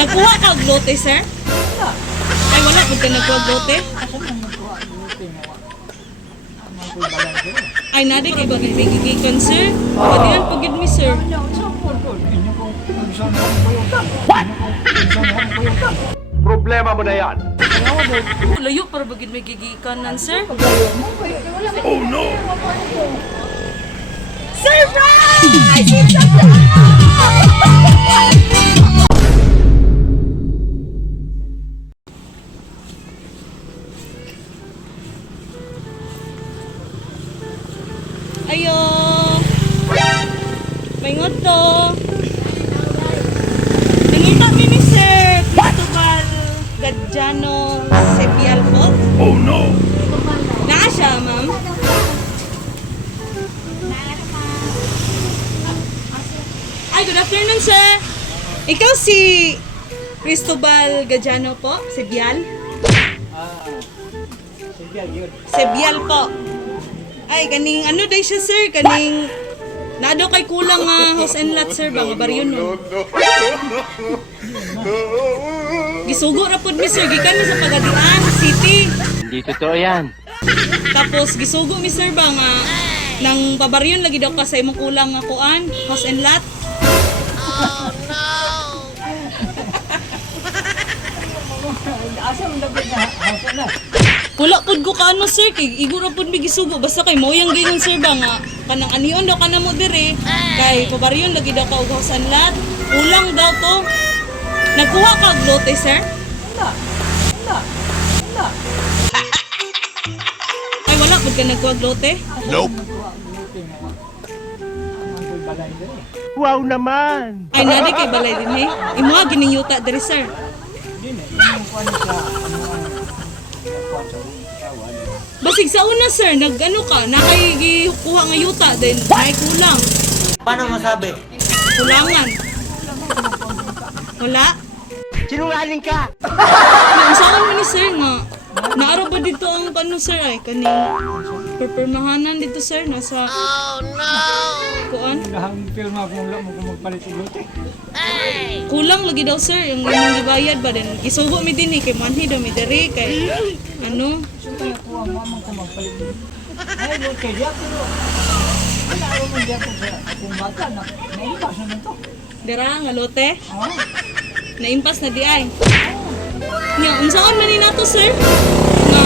Nagkuha ka og lote, sir? Wala. Ay, wala pud ka nagkuha og lote? Asa man nagkuha ang lote mo? Ang ko'y balance. Ay, nadi kay bagay gigikan, sir. Pwedihan po gid mi, sir. Inyo kong pagsanahon ko yung tang. Inyo kong pagsanahon ko yung tang. Problema mo na yan. Layo para bagid may gigikanan, sir. Paglayo mo, wala ka. Oh no! Surprise! Ayo! May ngoto! Nangita ni Sir Cristobal Gadiano Sepial po. Oh no! Naa siya, ma'am? Ay, good afternoon, sir. Ikaw si Cristobal Gadiano po? Sebial? Sige, yun. Sebial po. Ay, kaning ano day siya, sir? Kaning naado kay kulang nga house and lot, sir, ba nga baryo no. Gisugo ra pud mi, sir, gikan mi sa Pagadian City. Hindi totoo yan. Tapos gisugo mi, sir, ba nga nang pabaryon lagi daw ka sa imong kulang nga kuan, house and lot. Asa mo dapat na hasa na? Wala pud ko kaano, sir, kay igura pud mi gisugo basta kay mo yang gingon, sir, ba nga kanang anion daw kana mo dire kay pabaryon lagi daw ka og house and lot. Kulang daw to. Nagkuha ka og lote, sir? Wala. Wala. Wala. Ay, wala pud ka nagkuha og lote? Nope. Nagkuha ang lote mo. Ang ko'y balance. Wow naman! Ay, nadi kay balay din eh. Imo nga gining yuta dire, sir. Yun eh. Yung kuha niya sa ano ang kuha sa kawan. Basig sa una, sir, nag-ano ka, nakay-kuha nga yuta, then ay kulang. Paano masabi? Kulangan. Wala? Sinungaling ka! Usahan mo ni sir nga. Naaro ba dito ang ano, sir, ay kaning perpermahanan dito, sir, nasa kuan? Lahang pirma kung wala mo kung magpalit ng lote. Kulang lagi daw, sir, yung imong gibayad ba, then isugo mi din eh, kay manhi daw mi diri, kay ano, So kaya kuha mo amang kung magpalit ng ay lote diya pero wala ako man diya kung sa kung bata na naipas na nito. dira nga lote, Ah, naimpas na di ay. Nya, unsaon man ni nato, sir? Nga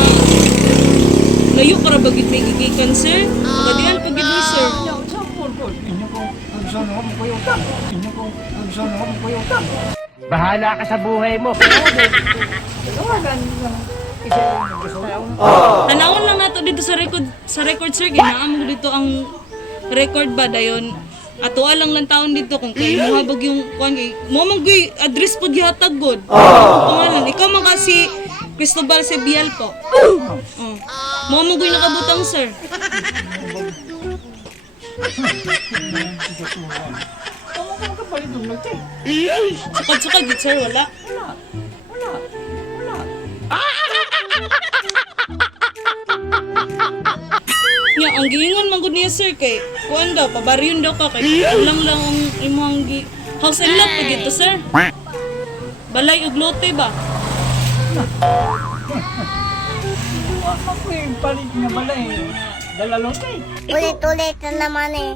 layo para bagid may gigikan, sir. Pagadian pagid mo, sir. yung sa pulpul. Inyo kong pagsanahon ko yung tang. Inyo kong pagsanahon ko yung tang. Bahala ka sa buhay mo! Tawagan lang. Isa yung gusto ko. Tanawon lang nato dito sa record, sir. Ginaam mo dito ang record ba dayon. Ato lang lang taon dito kung kay mo habag yung kuan kay mo man gyud address pud gihatag god. Pangalan ikaw man kasi Cristobal Sebial po. Mo man gyud nakabutang, sir. Kung mo magpalit ng lote. Sukad-sukad gid, sir, wala. Wala. Wala. Wala. Nya ang giingon man gud niya, sir, kay kuan daw pabaryon daw ka kay kulang lang ang imong house and lot pagid to, sir. Balay ug lote ba? Ako ko yung palit na balay. Dala lote. Ulit-ulit na naman eh.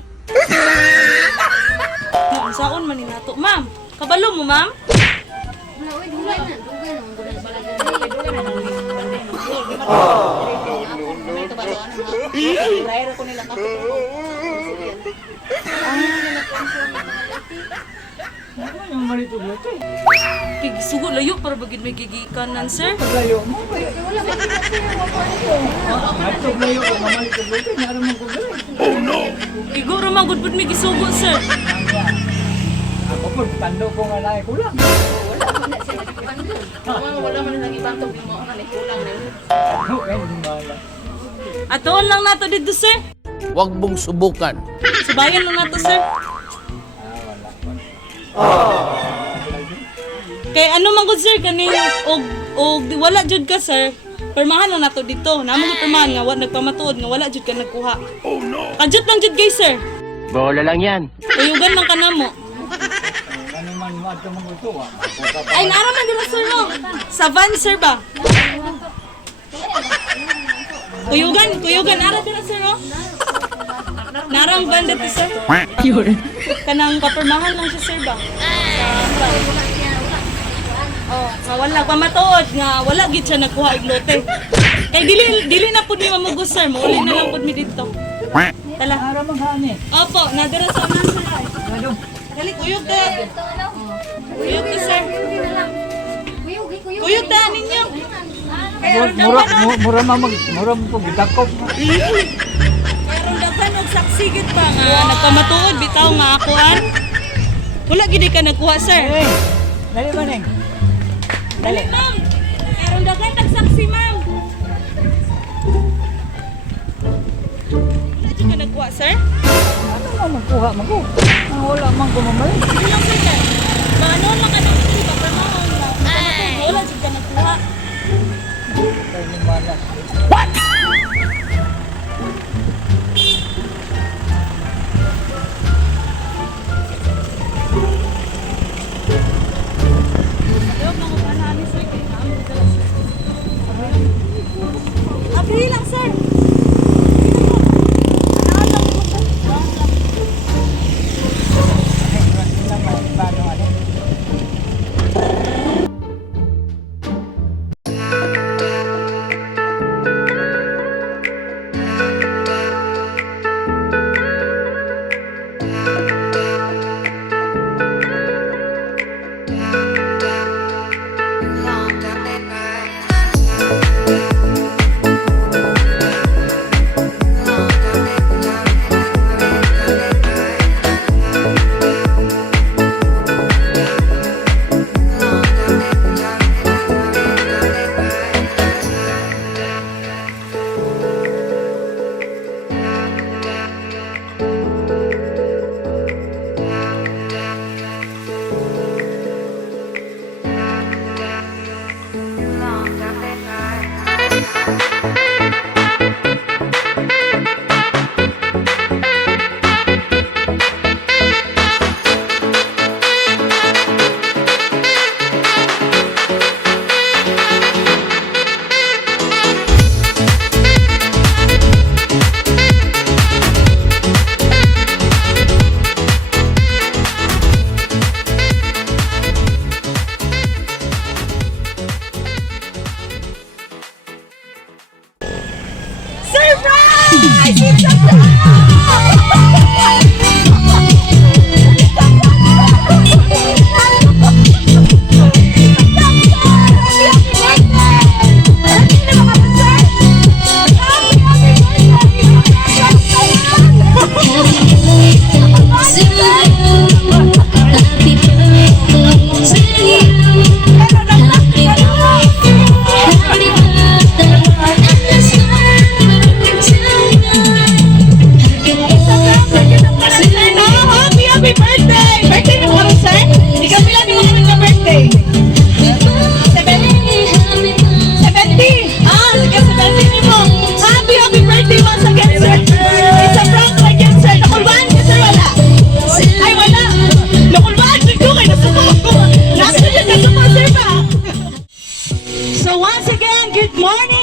Nya saon man ni nato, ma'am? Kabalo mo, ma'am? Ano yung malit ng lote? Kay gisugo layo para bagid may gigikanan, sir. Paglayo mo. Wala ba layo ko mamalit ng lote. Naroon mo kong galing. Oh no! Iguro man gud pud may gisugo, sir. Ako po, tando ko nga na kulang. Wala man nang ibang tubig mo ang kulang na yun. Okay, hindi bahala. Atoon lang nato dito, sir. Huwag mong subukan. Subayan lang nato, sir. Kay ano man gud, sir, kaning og wala jud ka, sir. Permahan lang nato dito. Namo gud permahan nga nagpamatuod nga wala jud ka nagkuha. Oh no! Kajut lang jud, guys, sir. Bola lang yan. Uyugan lang ka namo. Ano man man mo ito mga ito ah. Ay, naraman dito sir no. Sa van sir ba? Kuyugan, ara dito sir no. Narang van dito sir. Kanang papirmahan lang siya sir ba? Oh, nga wala pamatuod nga wala gid siya nakuha og lote. Kay dili na pud mi mamugos sir, mauli na lang pud mi dito. Tala. Para maghani. Opo, nadira sa man sir. Ano? Dali kuyog te. Kuyog te sir. Kuyog te ninyo. Mura mo po gitakop. Pero daghan og saksigit pa nga nagpamatuod bitaw nga akuan. Wala gid ka nagkuha sir. Eh, dali ba neng? Dali ma'am. Pero daghan tag saksi ma'am. Wala gid ka nagkuha sir. Ano mo magkuha mo ko? Ang wala man ko mamalik. Sige lang sir. Maano lang ka nang dito pa mao lang. Wala gid ka nagkuha. Tayo ni malas. Ayaw mga panani sir kay naamo dala sir. Abri lang sir.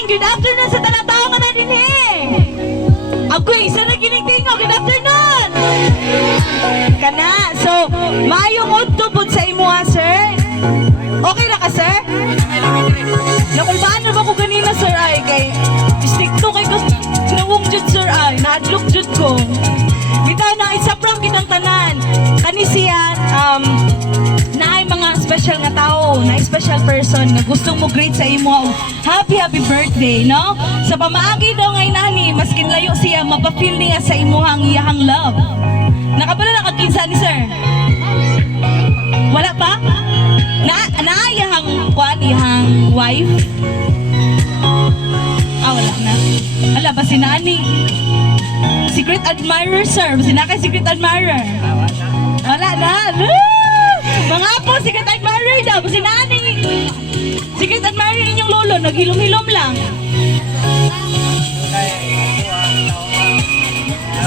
Good afternoon sa talatao nga naninhi. Ako isa na ginigtingo. Good afternoon. Kana. So, maayong udto pod sa imuha, sir. Okay na ka, sir? Nakulbaan na ba ko ganina, sir? Ay, kay stick to kay ko nawong jud, sir. Ay, naadlok jud ko. Bitaw na isa from kitang tanan. Kani siya, naay mga special nga tao, na special person nga gustong mo greet sa imo happy birthday, no? Sa pamaagi daw ngay nani, maskin layo siya mapafeel niya sa imuhang iyahang love. Nakabala na kakinsa ni sir? Wala pa? Naayahang kwan, iyahang wife? Wala na. Ala ba si nani? Secret admirer, sir. Basi na kay secret admirer. Wala na. Mga apo, secret admirer daw. Basi nani. Secret admirer ninyong lolo. Naghilom-hilom lang.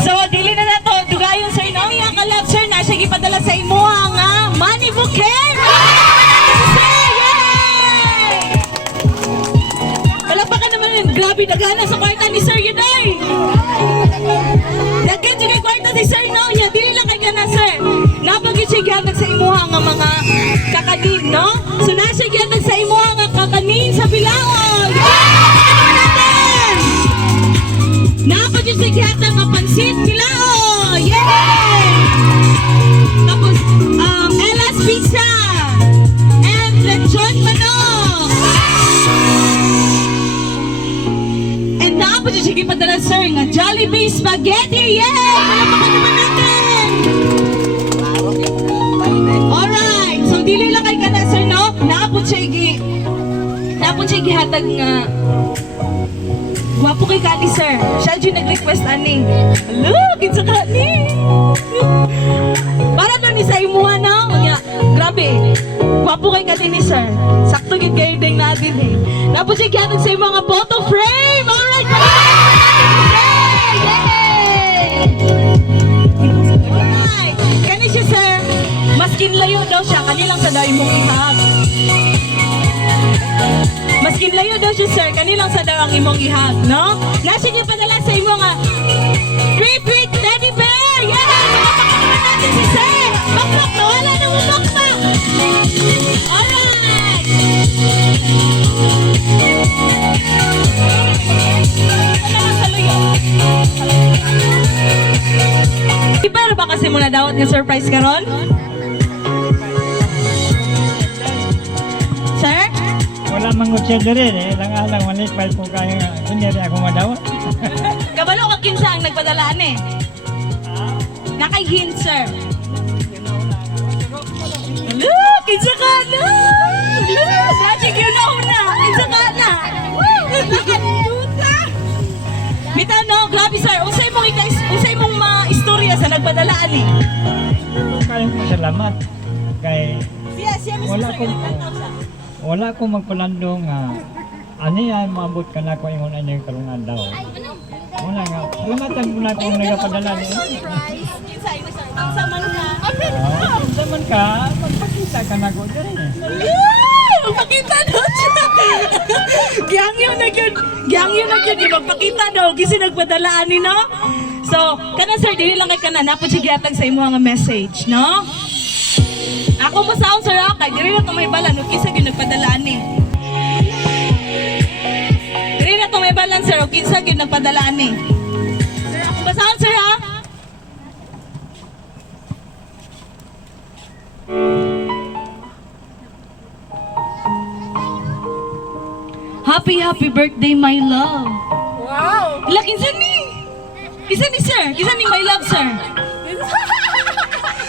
So, dili na na to. Dugayon, sir. No, yung kalab, sir. Na siya ipadala sa imo nga money bouquet. bidagana sa kwarta ni Sir yun ay. Daghan siya kay kwarta si Sir no niya. Dili lang kay kana Sir. Napagid siya gihatag sa imuha nga mga kakanin, no? So na siya gihatag sa imuha nga kakanin sa bilaon. Napagid siya gihatag nga pansit bilaon. Yay! Tapos Ella's Pizza and lechon manok. And napagid siya gipadala Sir nga Jollibee Spaghetti. Yay! Palapakan naman natin. Alright, so dili lang kay kana Sir no? Naapod siya gihatag nga wapo kay kani Sir. Siya dyan nag-request ani. Hello, kinsa kani. Para daw ni sa imuha no? Nga, grabe. Wapo kay kani ni Sir. Sakto gid kay ding natin eh. Naapod siya gihatag sa mga photo frame. Alright, alright. Kani siya Sir. Maskin layo daw siya, kanilang sa daw imong ihag. Maskin layo daw siya Sir, kanilang sa daw ang imong ihag, no? Nasa niyo padala sa imo nga Big Teddy Bear! Yeah! Kapakamanan natin si Sir! Bakbak na, wala na mo bakbak! Alright! Wala sa layo. Pero ba kasi muna dawat nga surprise karon? Sir? Wala mangot siya diri eh. Lang-alang malikpay po kayo nga. Kunyari ako madawat. Kabalo ka kinsa ang nagpadalaan eh. Nakay hint, Sir. Hello, kinsa ka na? Magic yun na una. Kinsa ka na? Bitaw no, grabe Sir. Unsay mong istorya sa nagpadalaan eh. Kayong masalamat. Kay Siya wala ko magpalando nga ani ay maabot ka na ko ingon ay karong adlaw. Wala nga. Salamatan ko na kung nagapadala ni. Sa man ka. Saman ka, magpakita ka na ko diri. Magpakita daw siya. Giyangyo na yun. Magpakita daw. Kasi nagpadalaan ni, no? So, kana Sir, dili lang kay kana. Napod siya gihatag sa imo nga message, no? Ako masaon Sir Akay. Dili na ito may bala. No? Kisa yun nagpadalaan ni. Dili na ito may balan Sir. O kisa yun nagpadalaan ni. Sir, ako masaon Sir ha? Happy birthday, my love. Wow! Ila, kinsa ni? Kinsa ni, Sir? Kinsa ni, my love, Sir?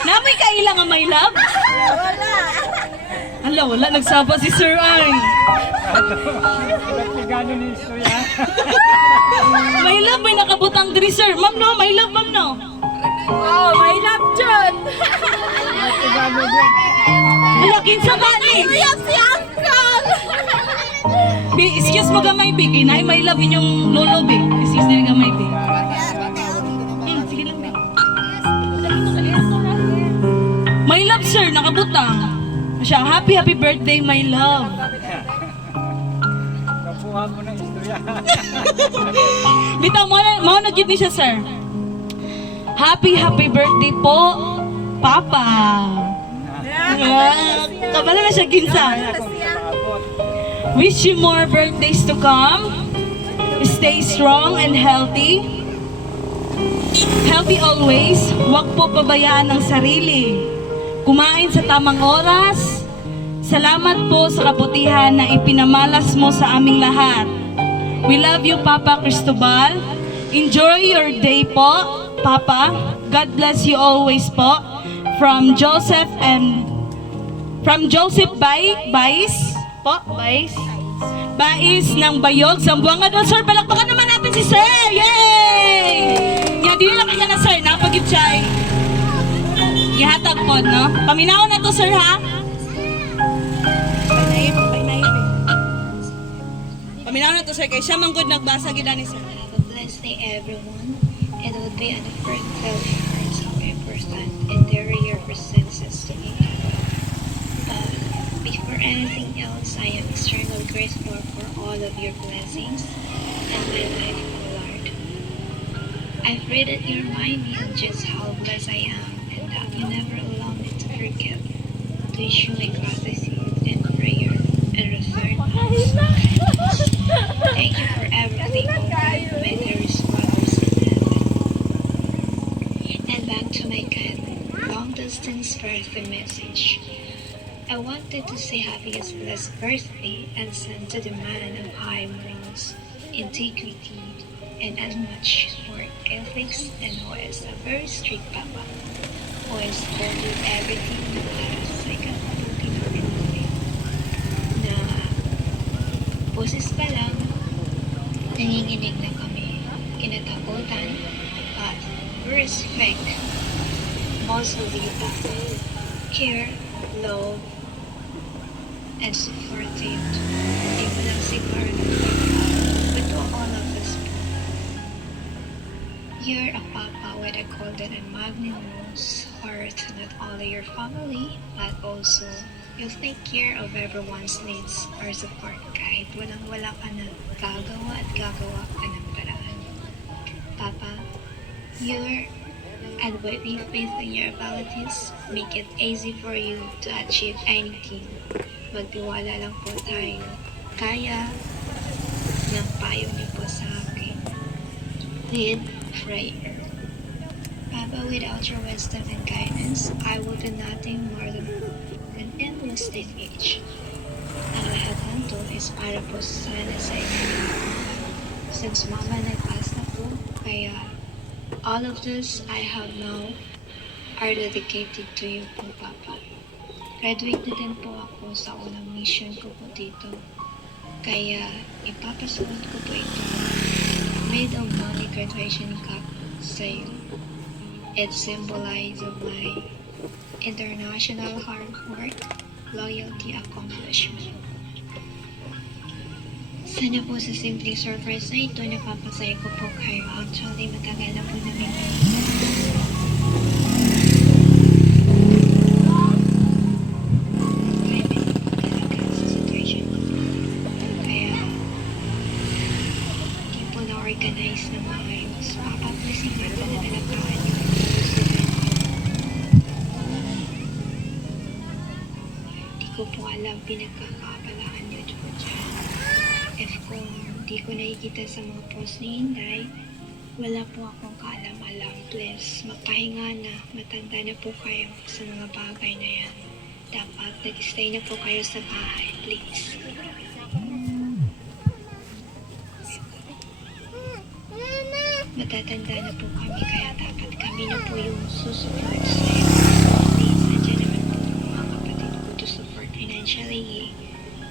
Namay kaila nga, my love? Wala. Wala. Nagsaba si Sir ay. Nagtigano ni istorya. My love, may nakabutang diri, Sir. Ma'am, no? My love, ma'am, no? Oh, my love, John! Nagtigano din. Wala, kinsa ka ni? Iyak si Uncle! Excuse mo gamay, Bi. Kinay, my love, inyong lolo, Bi. Excuse nila gamay, Bi. Sige lang, Bi. My love, Sir, nakabutang. Siya, happy birthday, my love. Kapuha mo ng istorya. Bitaw, mo nag-give ni siya, Sir. Happy birthday po, Papa. Kabala na siya, Ginsa. Wish you more birthdays to come. Stay strong and healthy. Healthy always. Huwag po pabayaan ang sarili. Kumain sa tamang oras. Salamat po sa kabutihan na ipinamalas mo sa aming lahat. We love you, Papa Cristobal. Enjoy your day po, Papa. God bless you always po. From Joseph Bais po, Bais ng Bayog, Zamboanga doon, Sir. Palakpakan naman natin si Sir. Yay! Yan, di lang kaya na, Sir. Napagid siya ay ihatag po, no? Paminaw na to, Sir, ha? Paminaw na to, Sir. Kaya siya manggod nagbasa gida ni Sir. Have a blessed day, everyone. It would be an effort of hearts how important and your presences to me. Before anything else, I am extremely grateful for all of your blessings and my life, O Lord. I pray that you remind me of just how blessed I am and that you never allow me to forget to issue my gratitude and prayer and return thanks. Thank you for everything, O God, my dearest brothers in heaven. And back to my long distance birthday message. I wanted to say happiest blessed birthday and send to the man of high morals, integrity, and unmatched work ethics, and who is a very strict papa, who is good with everything na para sa ikabubuti ng Pinoy. Na boses pa lang, nanginginig na kami, kinatakutan, but respect most of you care, love, and supportive. Hindi mo lang siguro but to all of us. You're a papa with a golden and magnanimous heart, not only your family, but also you take care of everyone's needs or support kahit walang-wala ka na gagawa at gagawa ka ng paraan. Papa, you're and with your faith in your abilities, make it easy for you to achieve anything. Magtiwala lang po tayo. Kaya ng payo niyo po sa akin. With prayer. Papa, without your wisdom and guidance, I would be nothing more than an endless teenage. Ang lahat ng to is para po sana sa inyo. Since mama nag-pass na po, kaya all of this I have now are dedicated to you po, Papa. Graduate na din po ako sa unang mission ko po dito. Kaya ipapasuot ko po ito made of money graduation cup sa iyo. It symbolizes of my international hard work, loyalty, accomplishment. Sana po sa simpleng surprise na ito, napapasaya ko po kayo. Actually, matagal na po namin organize na maayos. Papaplasing natin na nalagaan yung Di ko po alam pinagkakaabalaan nyo dyan. If kung di ko nakikita sa mga post ni Inday, wala po akong kaalam-alam. Please, magpahinga na. Matanda na po kayo sa mga bagay na yan. Dapat nag-stay na po kayo sa bahay. Please. Matatanda na po kami, kaya dapat kami na po yung susupport sa iyo. Please, andyan naman po yung mga kapatid ko to support financially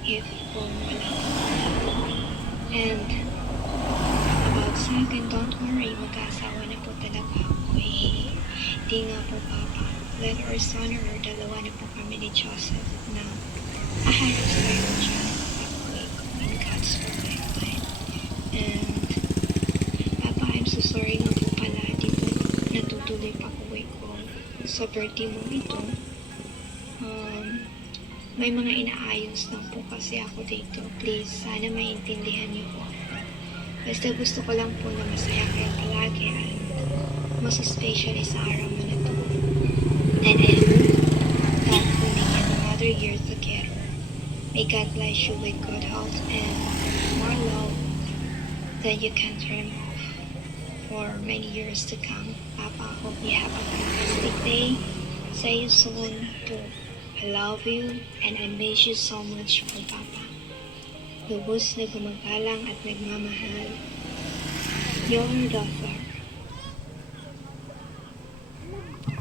if kung wala po. And about sa akin, don't worry, mag-aasawa na po talaga ako. Hindi nga po, Papa. Let our son or dalawa na po kami ni Joseph na ahalos tayo dyan. In God's will. And I'm so sorry nga po pala, di po natutuloy pa uwi ko sa birthday mo ito. May mga inaayos lang po kasi ako dito. Please, sana maintindihan niyo po. Basta gusto ko lang po na masaya kayo palagi at most especially sa araw mo na to. And I hope that we may get another year together. May God bless you with good health and more love than you can dream of for many years to come. Papa, hope you have a fantastic day. See you soon too. I love you and I miss you so much po, Papa. Lubos na gumagalang at nagmamahal. Your daughter.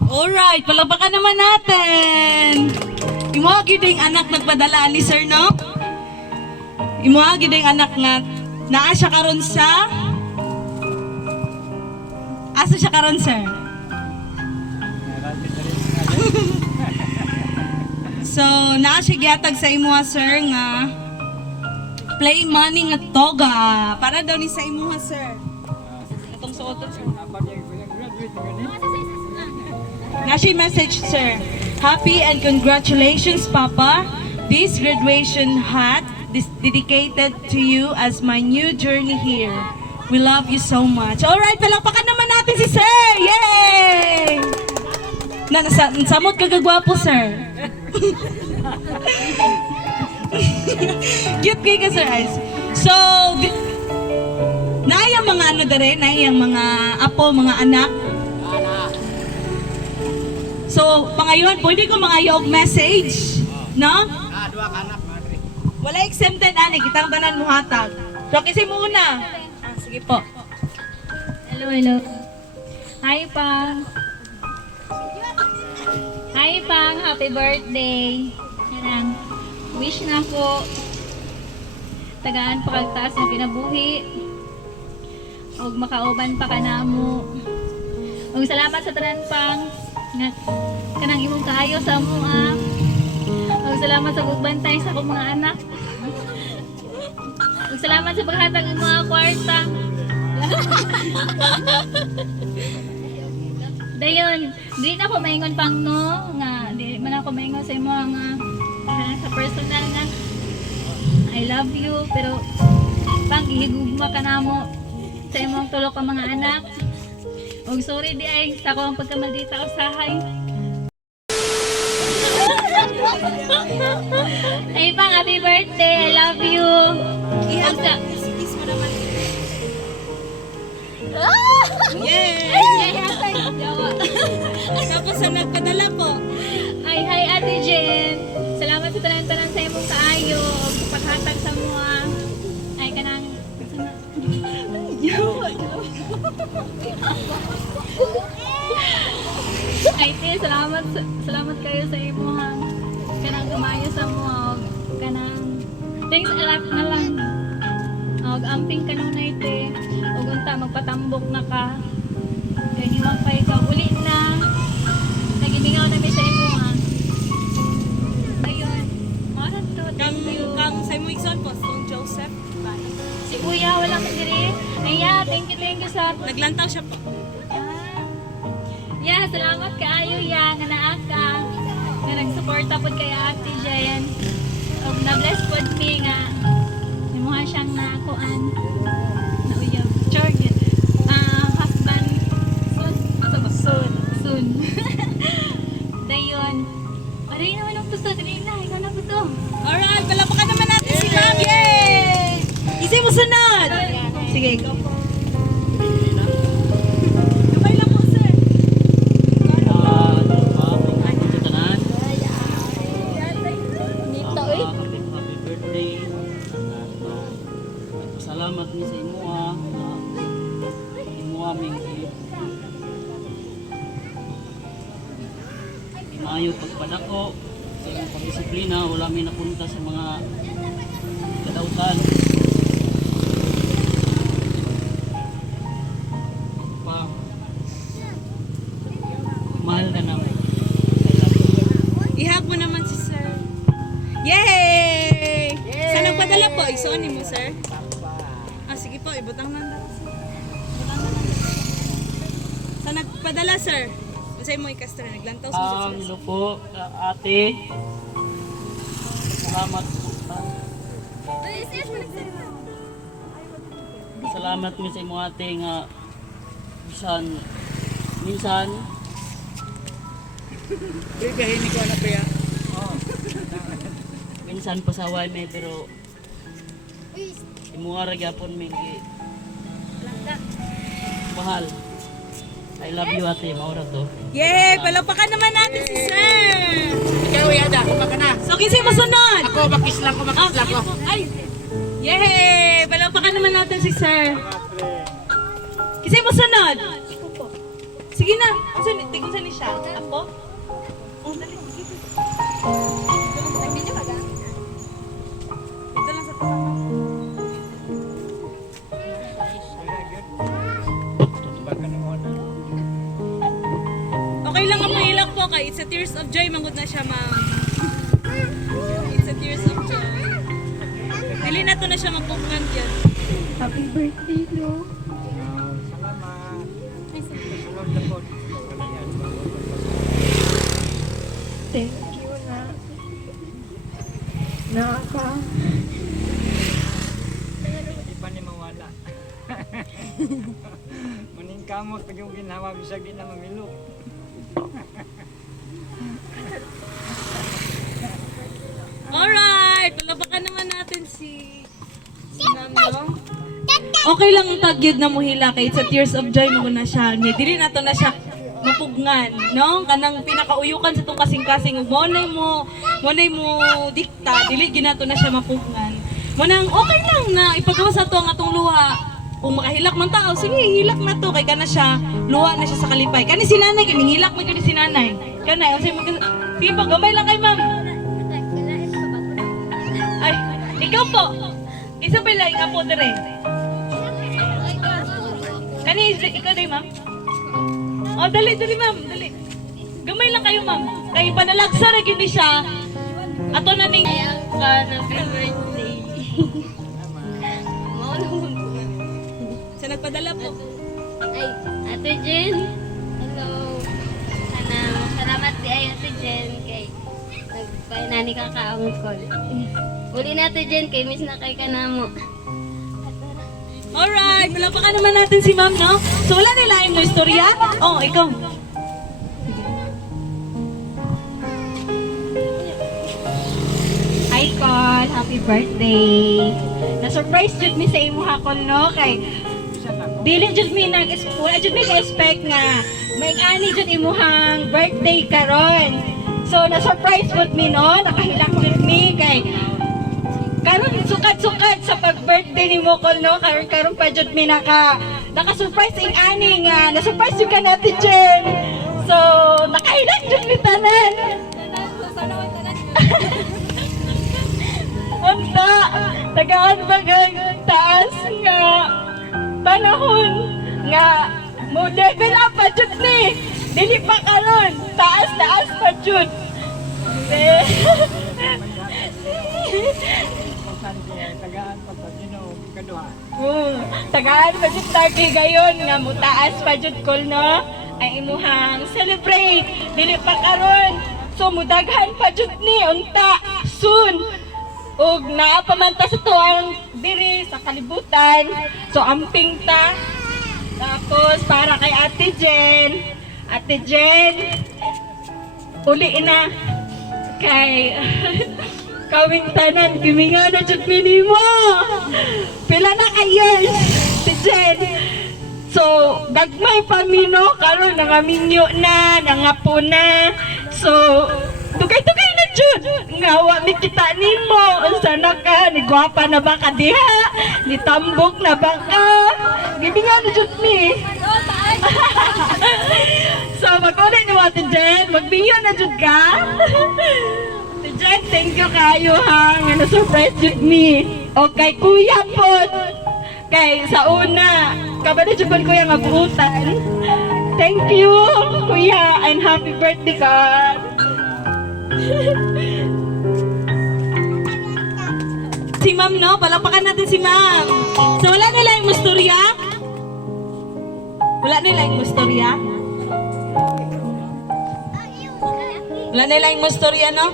Alright, palapakan naman natin. Imuha giding anak nagpadala ni sir, no? Imuha giding anak nga naa siya karon sa asa siya karon, sir? So, naa siya gihatag sa imuha, sir, nga play money nga toga. Para daw ni sa imuha, sir. Atong suoton, sir. Nashi message, sir. Happy and congratulations, Papa, This graduation hat is dedicated to you as my new journey here. We love you so much. Alright, palakpakan naman natin si Sir! Yay! Samot kagagwapo, Sir. Cute kay ka, Sir Ice. So, naayang mga ano dere, naayang mga apo, mga anak. So, pangayon, pwede ko mga yog message, no? Wala exempted, ani, kitang tanan mo hatag. So, kasi muna. Sige po. Hello, hello. Hi, Pang. Hi, Pang. Happy birthday. Yan. Wish na ko tagaan pa kagtaas na kinabuhi. Og makauban pa ka na mo. Og salamat sa tanan, Pang. Nga kanang imong kaayo sa amo, ah. Og salamat sa pagbantay sa akong mga anak. Og salamat sa paghatag ng mga kwarta. Dayon, di na ako maingon pang no, nga di man ako maingon sa imo nga sa personal nga I love you, pero pang ihigugma ka namo sa imong tulo ka mga anak. Og sorry di ay sa ko ang pagkamaldita usahay. Ay pang, happy birthday, I love you. Kiss mo naman. Yay! Tapos sa nagpadala po. Ay, hi Ate Jen. Salamat sa tanan-tanan sa imong kaayo. Sa paghatag sa mga. Ay, kanang. Ay, te, salamat kayo sa imong kanang gumayo sa mo. Kanang. Thanks a lot na lang. Og amping kanunay te. Og unta magpatambok na ka. Kaya hiwag pa ikaw uli na. Nagimingaw na may sa imo ha. Ayun. Maran to. Thank you. Kang sa mo ikson po, Song Joseph. Si Kuya wala man diri. Ay, thank you sa Naglantaw siya po. yeah, salamat kaayo ya nga naa ka. Nga nagsuporta pod kay Ate Jen. Og na-bless pod mi nga imuha siyang nakuan. Nauyab. Charged. Husband soon. Asa ba? Soon. Dayon. Aray naman ang tuso diri na. Ikaw na po to. Alright, palapakan naman natin si Ma'am. Yay! Isip mo sunod. Sige, go po. Kamay lang po, sir. Nito eh. Happy birthday. Salamat ni sa imuha. Imuha ming maayo pagpadako sa imong pagdisiplina, wala may napunta sa mga kadautan. Pa, mahal ka naman. Ihag mo naman si sir. Yay! Sa nagpadala po, isuonin mo, sir. Sige po, ibutang nanda. Sa nagpadala, sir. Masay mo ikastra, naglantaw sa sir. Hello po, ate. Salamat po. Salamat mi sa imo ate nga minsan minsan pasaway mi pero imuha ra gyapon mi mahal. I love you ate, maura to. Yay! Palapakan naman natin si sir! Ikaw yada, kumaka na. So, kasi masunod! Ako, makis lang ko. Ay! Yay! Palapakan naman natin si sir. Kasi masunod! Sige na! Kung saan siya? Ako? Oh, dali. Ito lang sa tapat. Okay lang ang mahilak po kay It's a Tears of Joy. Mangod na siya, ma'am. It's a Tears of Joy. Dili na to na siya magpuplant yan. Happy birthday, no? Thank you na. na ka. Di pa ni mawala. Maning kamot pag yung ginawa, bisag di na mamilok. Alright, palabakan naman natin si Nando. Okay lang tagyod na muhila kay sa Tears of Joy mo na siya. Nya dili na to na siya mapugnan, no? Kanang pinakauyukan sa tong kasing-kasing ug mo dikta, dili ginato na siya mapugnan. Manang okay lang na ipagawa sa to ang atong luha. Kung makahilak man tao, sige, hilak na to kay kana siya, luha na siya sa kalipay. Kani si nanay, hilak man kani si nanay. Kanay, unsay sige pa, gamay lang kay ma'am. Ay, ikaw po. Isa pa lang nga po dire. Kani, ikaw din ma'am. Oh, dali, ma'am, dali. Gamay lang kayo, ma'am. Kay panalagsa ra gid siya. Ato na ning Happy birthday. sa nagpadala po. Ay, Ate Jen. Hello. Salamat di ay Ate Jen kay nagpainani ka ka-angkol. Uli na Ate Jen kay miss na kay kanamo. Alright, malapakan naman natin si ma'am, no? So wala nila yung istorya? Oh, ikaw. Hi, Col. Happy birthday. Na-surprise jud mi sa imo hakol, no? Kay dili jud mi wala jud mi ka-expect nga may ani jud imuhang birthday karon. So na-surprise jud mi, no? Nakahilak jud mi kay karon sukat-sukat sa pag-birthday ni mo, Col, no? Karon pa jud mi naka-surprise ing ani nga na-surprise jud ka natin, Jen. So nakahilak jud mi tanan. Unta, tagaan bagay taas nga panahon nga mo level up pa jud ni. Dili pa karon, taas pa jud. Tagaan pa sa Ginoo kaduha. Tagaan pa jud tagi gayon nga mo taas pa jud, Col, no? Ay imuhang celebrate. Dili pa karon. So mudaghan pa jud ni unta soon. Og naapamanta sa tuwang diri sa kalibutan. So amping ta. Tapos para kay Ate Jen. Ate Jen, uli na kay kawing tanan giminga na jud minimo. Pila na ka years, Ate Jen. So gagmay pa mino karon nangaminyo na, nangapo na. So tugay-tugay na jud nga wa mi kita nimo. Unsa na ka, ni gwapa na ba ka diha? Ni tambok na ba ka? Giminga na jud mi. So mag-ulit ni Ate Jen, magbinyo na jud ka. Ate Jen, thank you kayo ha nga na-surprise jud mi. Okay, kuya po. Kay sa una, kabalo jud ko kuya nga buutan. Thank you, kuya, and happy birthday ka. Si ma'am, no? Palapakan natin si ma'am. So wala nila yung musturya? Wala nila yung musturya? Wala nila yung musturya, no?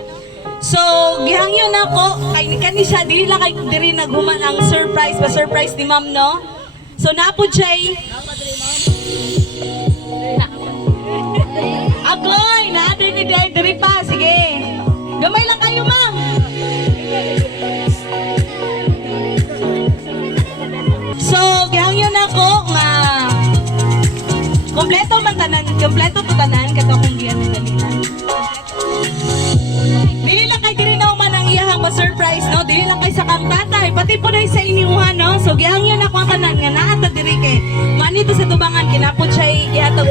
So, gihangyo na ko, kay kani siya, dili lang kay diri naghuman ang surprise, pa-surprise ni ma'am, no? So, naapod siya'y agoy, natin ni diri pa, sige. Gamay lang kayo, ma'am. So, gihangyo na ko nga kompleto to tanan kato kung giyan na kanina. Dili lang kay diri na man ang iyahang ma-surprise, no? Dili lang kay sa kang tatay, pati po na sa inyuhan, no? So gihangyo na ko ang tanan nga naa ta diri kay manito sa tubangan kinapod siya ihatag.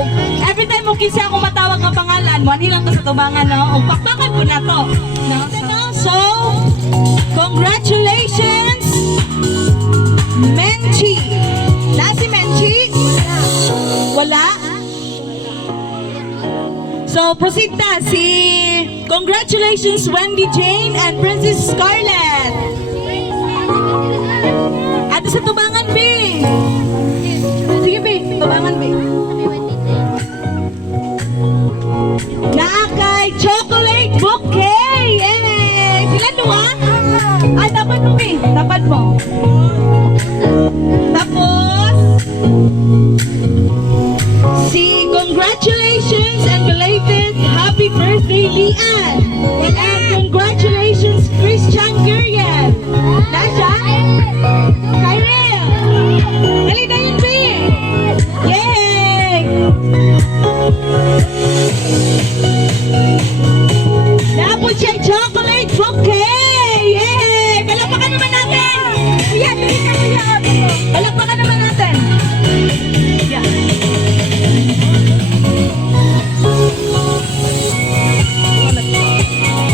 Every time mo kinsa ako matawag nga pangalan, mani lang to sa tubangan, no? Ug pakpakan po na to, no? So, congratulations, Menchi. Na si Menchi? Wala? So, proceed na si congratulations Wendy Jane and Princess Scarlett. At sa tubangan, B. Sige, B. Tubangan, B. Nakakay chocolate bouquet. Yay! Sila dua? ano eh, tapad mo. Tapos, si congratulations and belated happy birthday, Lian. And congratulations, Christian Guriel. Nasha? Kyril. Dali na yun, Bea. Yay! Dapat siya chocolate bouquet! Yay! Palakpakan naman natin! Kuya, bigyan ka kuya. Palakpakan naman natin. Yeah.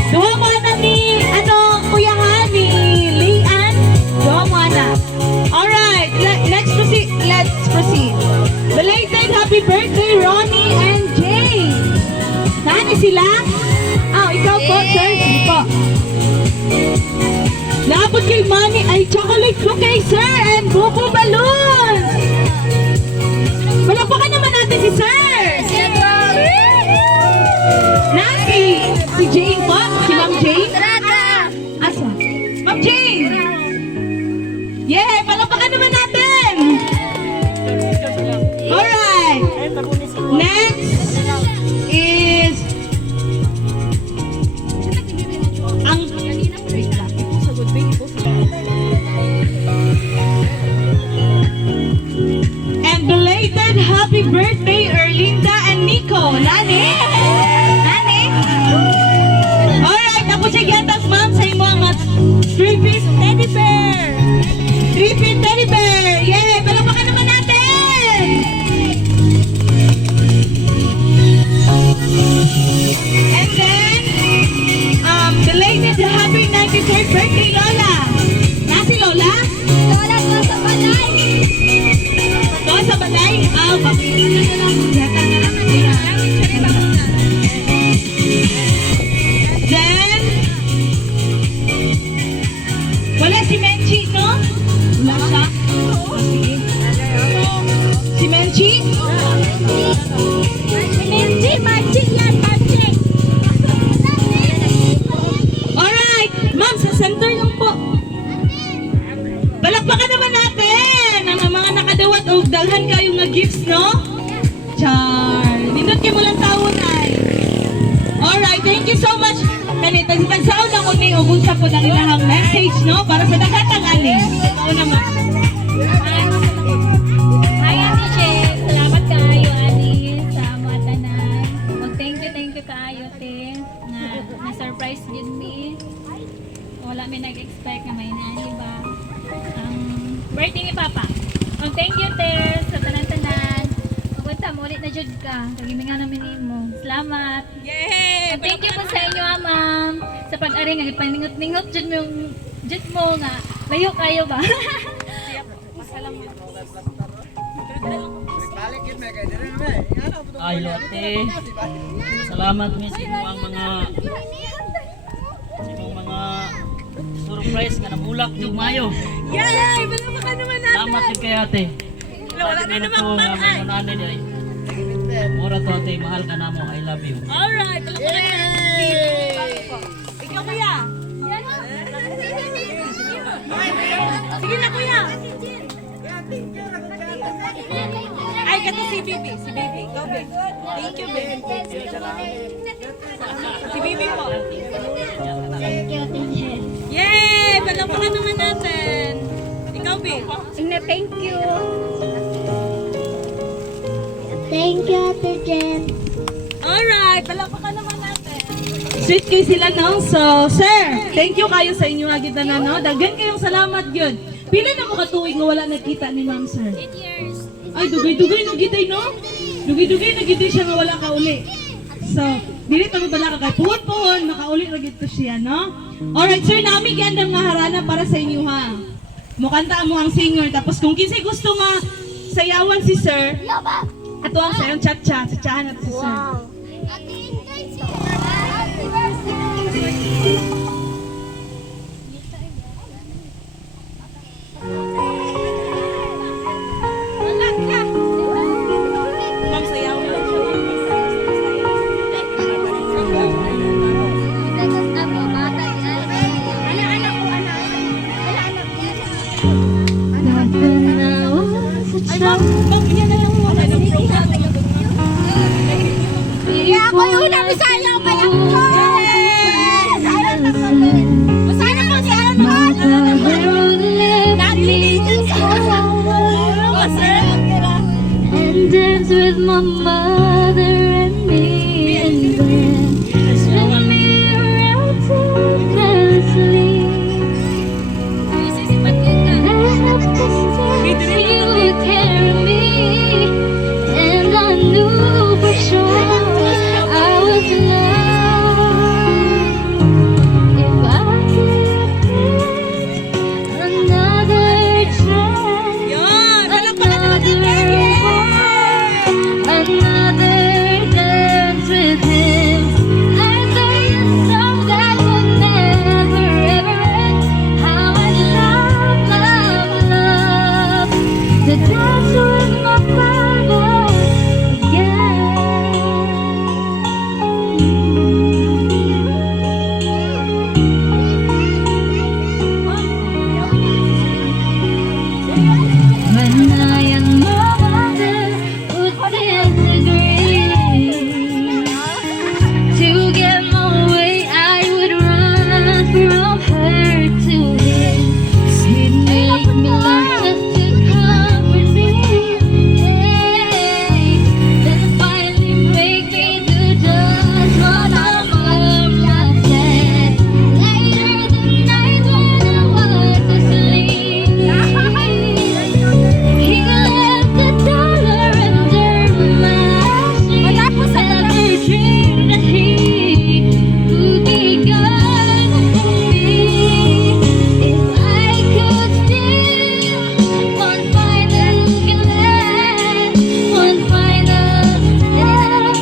Duha mo na ni, kuya ha, ni Lian. Duha mo na. Alright, let's proceed. Belated happy birthday, Ronnie and Jay. Nani sila? Ikaw po, sir. Sige po. Naabot kay Manny ay chocolate bouquet, sir, and buko balloons. Palakpakan naman natin si sir. Si Jane po? Si Ma'am Jane? Asa? Ma'am Jane! Yeah! Palakpakan naman natin! Alright! Next is ang and belated happy birthday Erlinda and Nico. Nani? Alright, tapos siya giyantas ma'am sa imo ang 3-piece teddy bear. 3-piece teddy bear. Yay! Palakpakan naman natin! And then, belated happy 93rd birthday, Lola. Nasi Lola? Lola, ko sa balay. Ko sa balay? Bakit? Then, wala si Menchi, no? Wala siya? Sige. Si Menchi? Menchi yan, Menchi. Alright, ma'am, sa center lang po. Balakpakan naman natin ang mga nakadawat o dalhan kayo nga gifts, no? Char. Nindot kayo mo lang taon ay. Alright, thank you so much. Tagsaon ako ni ugunsa po ng ilang message, no? Para sa dagatang aling. Oo naman. Hi, Ate Jen. Salamat kaayo, Ani, sa mga tanan. Thank you kaayo, te, na-surprise din me. Wala may nag-expect na may nani ba? Birthday ni Papa. Thank you, te, sa tanan-tanan. Pupunta mo ulit na jud ka. Kagimingan namin mo. Salamat. Yay! Thank you po sa inyo, ma'am. Sa pag-ari nga, ipaningot-ningot jud mo nga. Layo kayo ba? Ay, lote. Salamat mi sa imong mga surprise nga nabulak jud mayo. Yay! Palakpakan naman natin! Salamat din kay ate. Wala na namang bakay. Mura to ate, mahal ka na mo. I love you. Alright! Palakpakan naman! Ikaw kuya! Sige na kuya! Ay, kato si Bibi. Si Bibi. Go, Bibi. Thank you, Bibi. Si Bibi po. Thank you, teacher. Yay! Palakpakan naman natin. Ikaw, Bibi. Thank you. Thank you, Ate Jen. Alright, palakpakan naman natin. Sweet kayo sila, no? So, sir, thank you kayo sa inyo agad na, no? Dagan kayong salamat yun. Pila na mo katuig nga wala nagkita ni ma'am, sir? 10 years. Ay, dugay-dugay no gitay, no? Dugay-dugay na gitay siya nga wala ka uli. So, dili ta mo bala ka kay puhon-puhon, makauli ra gid to siya, no? Alright, sir, nami gandang nga harana para sa inyo, ha? Mukanta mo ang singer, tapos kung kinsay gusto nga sayawan si sir, ato ang sayang cha-cha, cha-chahan natin si sir. Ate Inday, happy birthday. Ma'am, sayawan lang siya. Back when I was a child. Kaya ako yung unang Bisaya, kaya ako. Bisaya na po. Bisaya po si Ano. And dance with my mother and me, and then swing me around till I fell asleep. And up the stairs you would carry me, and I knew for sure I was loved. If I could get another chance, Yan! Walang pala naman din another dance with him, I'd play a song that would never ever end. How I love to dance with my father again. When I and my mother would disagree, to get my way I would run from her to him. He'd make me laugh just to comfort me, hey, then finally make me do just what my mama said. Later the night when I was asleep, he left $1 under my sheet. Never dreamed that he would be gone from me. If I could steal one final glance, one final step,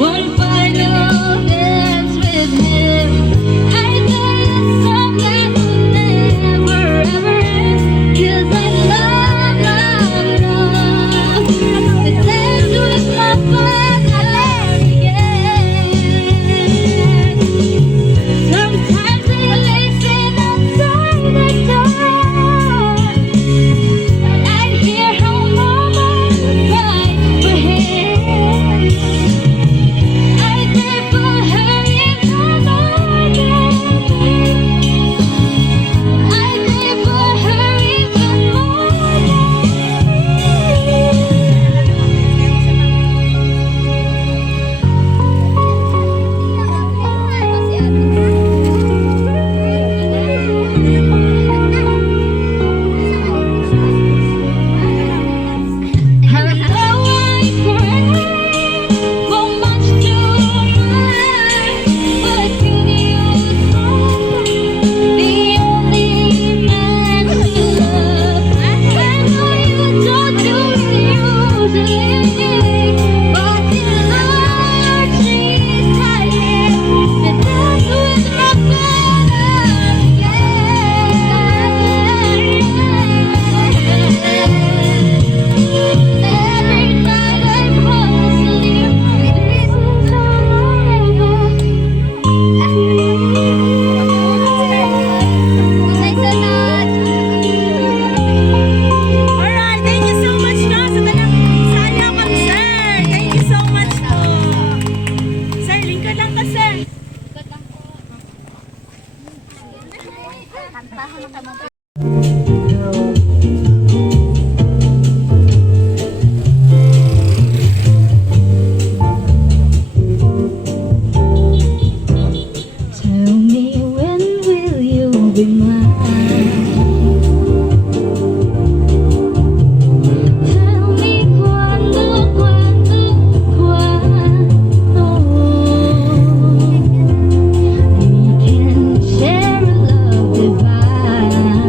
one final dance with him, I'd play a song that would never ever end. 'Cause I love to dance with my father again. Sometimes I listen outside the door, I'd hear how mama cry for him. I'd pray for her in the morning, I'd pray for her in the morning. I know I prayed for much too much, but you the only man to love. I know you don't do it usually, but the Lord she's tired to dance with my Every night I fall asleep, this is all Alright, thank you so much no sa tanang saya concert. Thank you so much po. Sir, lingkod lang ka, sir. Tell me, when will you be mine? Tell me cuándo, cuándo, cuándo we can share a love divine.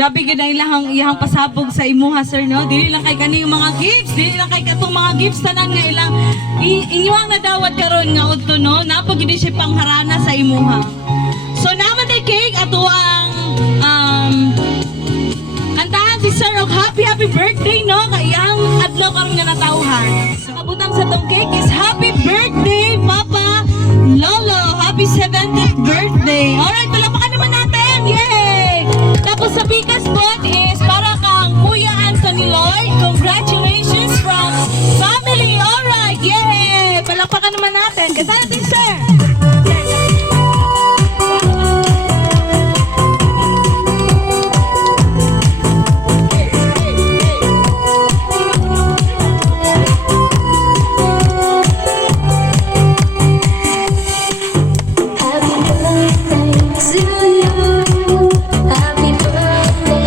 Grabe gid ang iyang pasabog sa imuha sir no. Dili lang kay kani mga gifts, dili lang kay katong mga gifts tanan nga ilang inyong nadawat karon nga udto no. Napagid siya pangharana sa imuha. So naman day cake ato ang kantahan si Sir og happy birthday no kay iyang adlaw karon nga natawhan. So kabutang sa tong cake is happy birthday Papa Lolo. Happy 70th birthday. Alright, palapakan naman natin. Yay! Tapos sa bigas pot is para kang Kuya Anthony Lloyd. Congratulations from family. Alright, yay! Palapakan naman natin. Kanta natin, sir.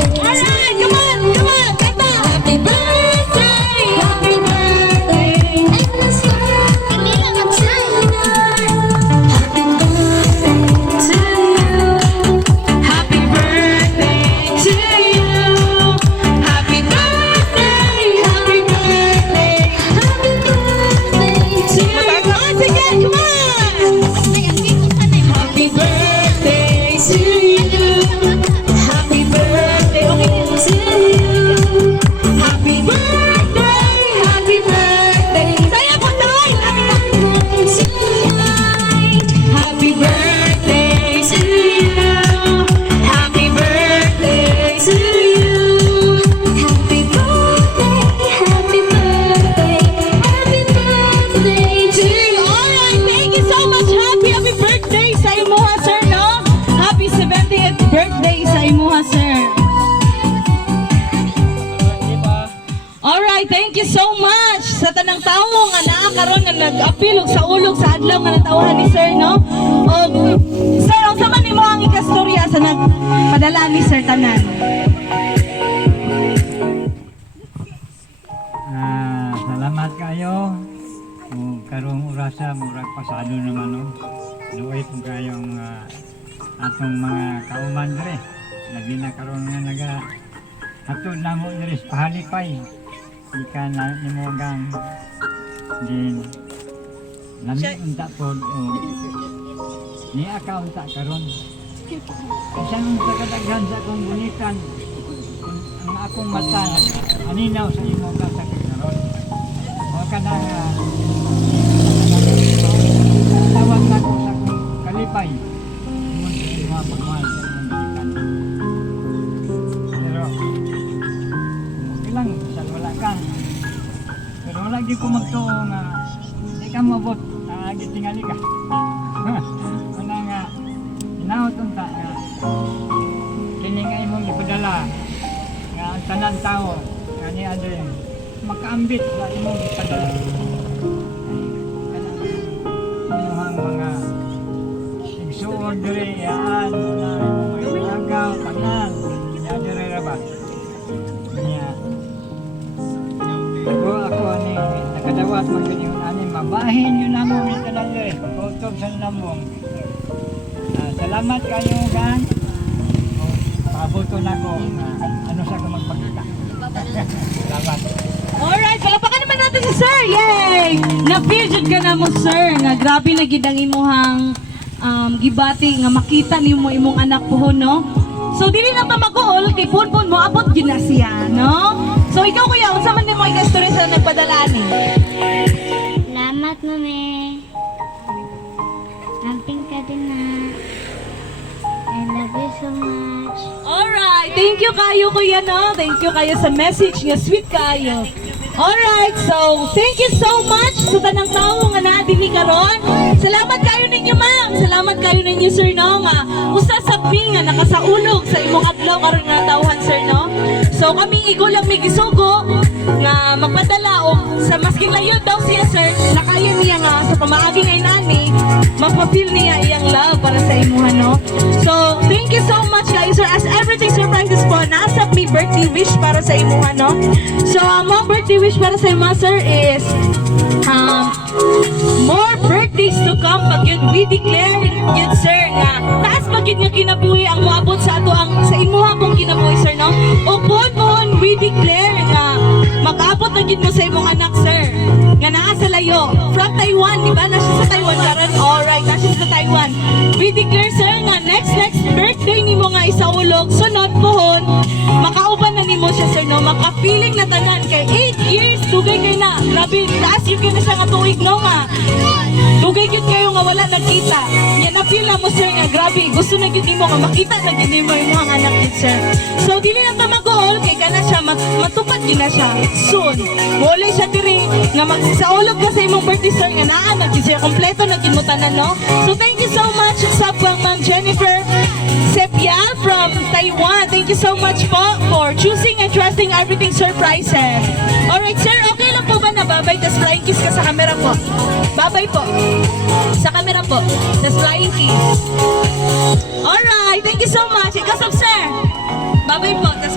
Alright, come on, kanta. Happy birthday, happy birthday. Happy birthday to you. Happy birthday, happy birthday. Once again, come on. Happy birthday to you. Happy birthday, okay. Happy birthday, happy birthday. Saya po tayo. Happy birthday to you. Happy birthday to you. Happy birthday to you. Alright, thank you so much. Happy birthday sa imuha, sir, no? Happy 70th birthday sa imuha, sir. Alright, thank you so much sa tanang tao nga naa karon nga nag-apil og sa ulog sa adlaw nga natawhan ni sir no. Og sir, unsa man nimo ang ikastorya sa nagpadala ni sir tanan? Salamat kayo. Karong urasa murag pasado naman no. Luoy po kayong atong mga kauman dire. Lagi na karon nga naga atod na mo dire sa pahalipay. Ika na nimo gang din lami unta pod o ni account ta karon. Isang sa kadaghan sa akong bunitan ang akong mata aninaw sa imo kasakit karon. O kana nga tawag na ko sa akong kalipay. Mo sa mga pagmahal sa akong bunitan. Pero ilang bisan wala ka. Pero wala di ko magtuo nga di ka mabot na gitingali ka. Wala nga inaot unta nga kini nga imong ipadala nga ang tanan tao kani adin makaambit sa imong ipadala. Kanang mga igsuon dire yaan na may agaw tanan ya dire ra ba. Nya ako ani nakadawat man ganyan ani mabahin yun namo mi tanan dire pagkutob sa namong. Salamat kayo gan. Pabuto na ko ano sa ko magpakita. Salamat. Alright, palapakan naman natin si sir. Yay! Na-feel jud ka na mo sir nga grabe na gid ang imuhang gibati nga makita nimo imong anak pohon no. So dili na ta mag-uol kay punpun mo abot gyud na siya no. So ikaw kuya unsa man nimo ikastorya sa nagpadala ni? Salamat, mami. Amping ka din na. I love you so much. Alright, thank you kayo kuya no. Thank you kayo sa message nga sweet kayo. Alright, so thank you so much sa tanang tao nga naa dinhi karon. Salamat kayo ninyo ma'am. Salamat kayo ninyo sir no nga usa sa nga nakasaulog sa imong adlaw karon nga tawhan sir no. So kami igo lang may gisugo nga magpadala og sa masking layo daw siya sir nakaya niya nga sa pamaagi nga inani mapapil niya iyang love para sa imuha no. So thank you so much guys sir as everything surprises po nasa may birthday wish para sa imuha no. So ang mga birthday wish para sa imuha sir is more birthdays to come pag yun we declare yun sir nga taas pag yun nga kinabuhi ang moabot sa ato ang sa imuha pong kinabuhi sir no. declare nga mag-abot na gid mo sa imong anak, sir. Nga naa sa layo. From Taiwan, di ba? Nasa sa Taiwan karon. Alright, nasa sa Taiwan. We declare, sir, nga next birthday nimo nga isaulog, sunod pohon, makauban na nimo siya, sir, no? Makapiling na tanan kay 8 years, dugay kay na. Grabe, last year na siya nga tuig, no, nga. Dugay yun kayo nga wala nagkita. Yan, napil na mo, sir, nga grabe. Gusto na yun mo nga makita na yun mo yung mga anak yun, sir. So, dili na ito mag-goal, kay ka na siya, matupad yun na siya. Soon. Muli siya diri, nga magsaulog ka sa imong birthday, sir, nga naan, siya kompleto na yun mo tanan, no? So, thank you so much sa Ma'am Jennifer Sepial from Taiwan. Thank you so much po for choosing and trusting everything surprises. Alright, sir, okay lang po ba na babay, tas flying kiss ka sa camera po? Babay po. Sa camera po. Tas flying kiss. Alright, thank you so much. Ikasap, sir. Babay po. Tas